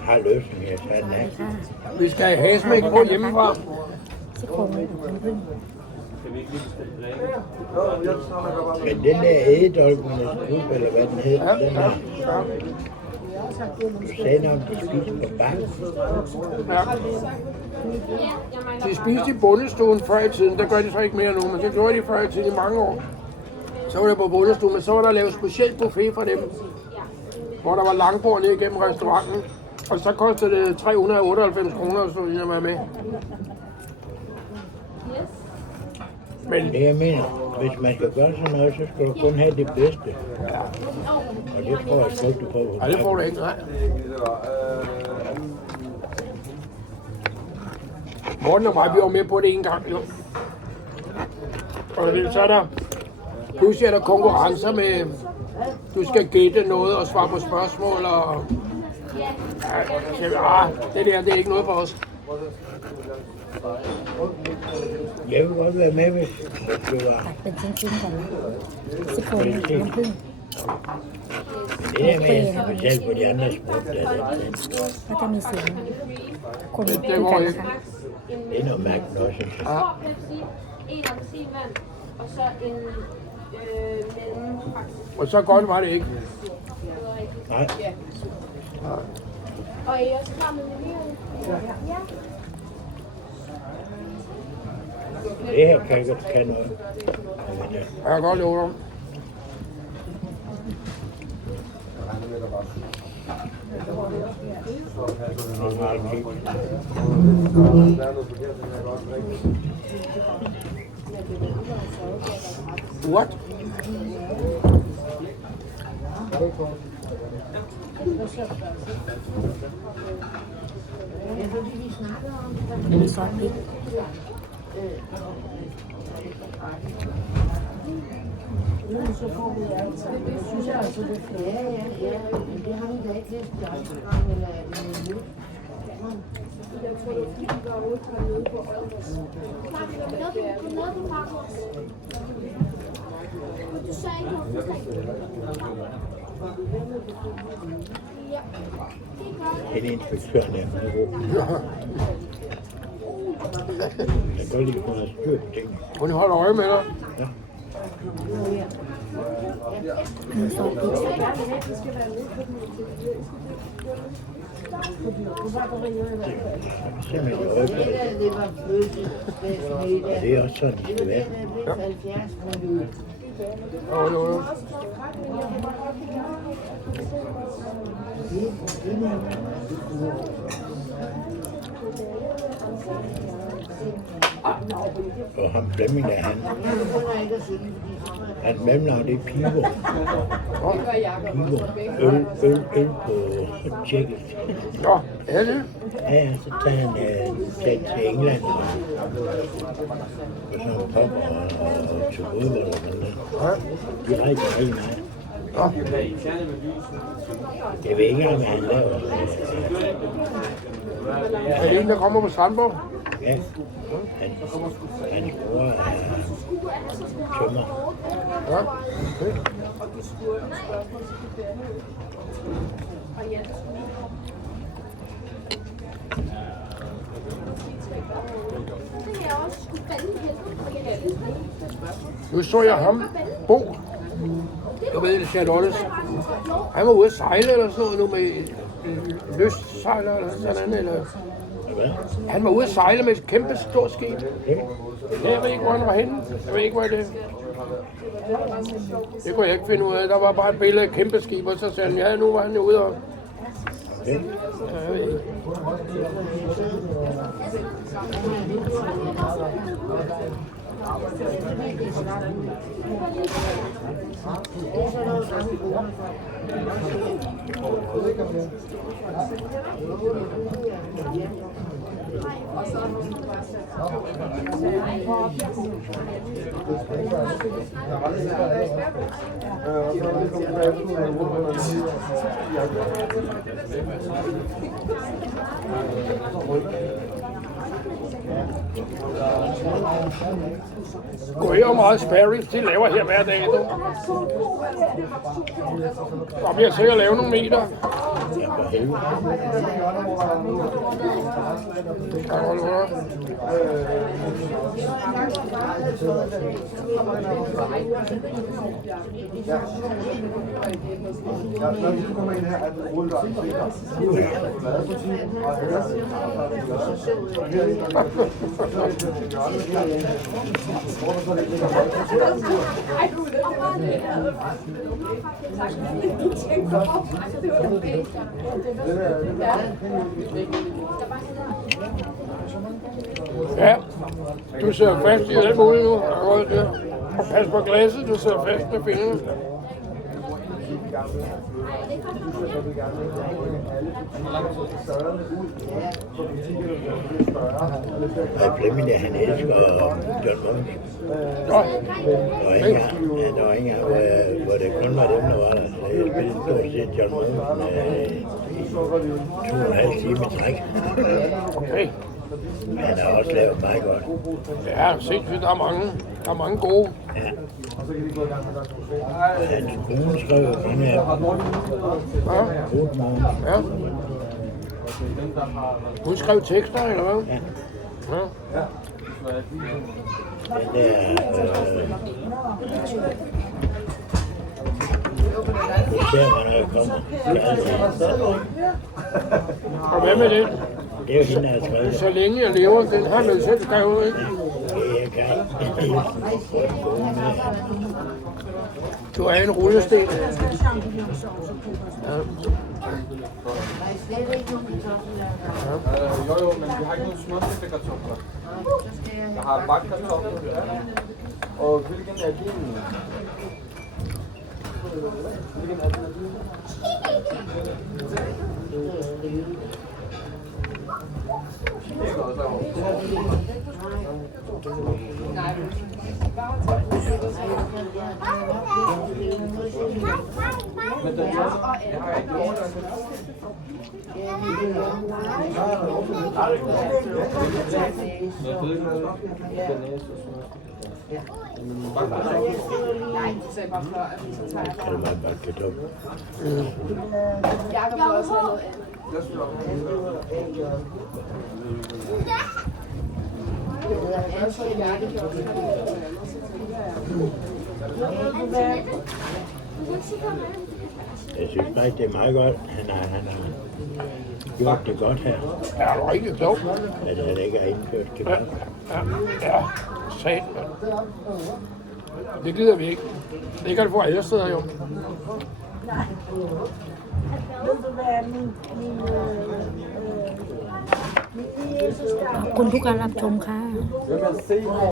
har løsning, jeg tager den af. Vi skal have hasmæk på hjemmefra. Men den der ægedolkenes klub, eller hvad den hedder, ja. Den er, du sagde noget om, de spiser på bakken. Ja. De spiste i bondestuen før i tiden, der gør de så ikke mere nu, men det gjorde de før i tiden i mange år. Så var det på bondestuen, men så var der lavet speciel buffet for dem, hvor der var langbord ned igennem restauranten, og så kostede det 398 kroner, så jeg var med. Men det jeg mener, hvis man skal gøre sådan noget, så skal du kun have det bedste. Ja. Og det tror jeg sgu ikke, du får. Nej, det får du ikke, nej. Morten og mig, vi var med på det en gang, jo. Og så er der, pludselig er der konkurrencer med, du skal gætte noget og svare på spørgsmål, og det der, det er ikke noget for os. Jeg vil godt være med, hvis det var. เป็นชิ้นๆก่อนนะซี่โครงน้ำผึ้ง Det der med, at specielt på de andre sprog, der er det. ก็จะมีเสียงคน Det คุย går กัน ikke. นะคะ Det er noget mærkeligt også, synes jeg. Ja. En appelsinvand, og så en mellem. Og så godt var det ikke. Nej, Og er I også klar med menuen? Ja. det her kan godt kan noget. Jeg kan godt love dig. What?มีซอสพริก Det er inspektøren der. Jeg kan godt lide, at hun har styr på tingene. Hun holder øje med dig. Ja. มีซอสพริก Simpelthen i øjeblikket. Og det er også sådan, det skal være. Jo. Og ham Flemming der, han mellemnavn, det er Pivo. Pivo. Øl på tjekkisk. Nå, er det? Ja, så tager han til England og sådan en pop og til fodbold og sådan noget. De rejser rigtig meget. Nå. Jeg ved ikke, om han laver. Er det en, der kommer på Strandborg? Ja, hans bror er tømmer. Ja, okay. Nu så jeg ham, Bo. Du ved det, Charlottes. Han var ude at sejle eller sådan noget nu med lystsejler eller sådan eller... Hvad? Han var ude at sejle med et kæmpe stort skib. Jeg ved ikke, hvor han var henne. Jeg ved ikke, hvor det er. Det kunne jeg ikke finde ud af. Der var bare et billede af et kæmpe skib, og så sagde han, ja, nu var han ude og... Ja. Jeg ved ikke. Gå her og meget sparings, de laver her hver dag, du. Så bliver jeg sikkert at lave nogle meter. Ja, for skrive. Ja, du sidder fast i alt muligt nu. Og pas på glasset, du sidder fast med fingrene. Og Flemming, han elsker John Mogensen. Nå, Der var ingen gang, hvor det kun var dem, der var der. Så jeg spillede stort set John Mogensen i 2,5 timer i træk. okay. Han har også lavet meget godt. Ja, sindssygt, der er mange gode. Ja. Hans kone skrev mange af dem. Ja, God morgen. ja. Hun skrev tekster, eller hvad? Ja. Ja. Den der... Det ser man, når jeg kommer. Og hvad med det? Det er jo hende, der har skrevet det. Så længe jeg lever, den har man selv skrevet, ikke? Jeg kan ikke. Du er en rullesten. Ja. Jo, men vi har ikke nogen småstegte kartofler. Jeg har bakke kartofler. Og hvilken er din? Hvilken er din? Men den jeg har ikke lov Det var bare kartoffel. Jeg synes faktisk, det er meget godt. Han har gjort det godt her. Ja, det er rigtig klogt. At han ikke har indført kebab. Ja. Sat. Det gider vi ikke. Det kan du få alle steder, jo.ขอบคุณทุกการรับชมค่ะ Vil man se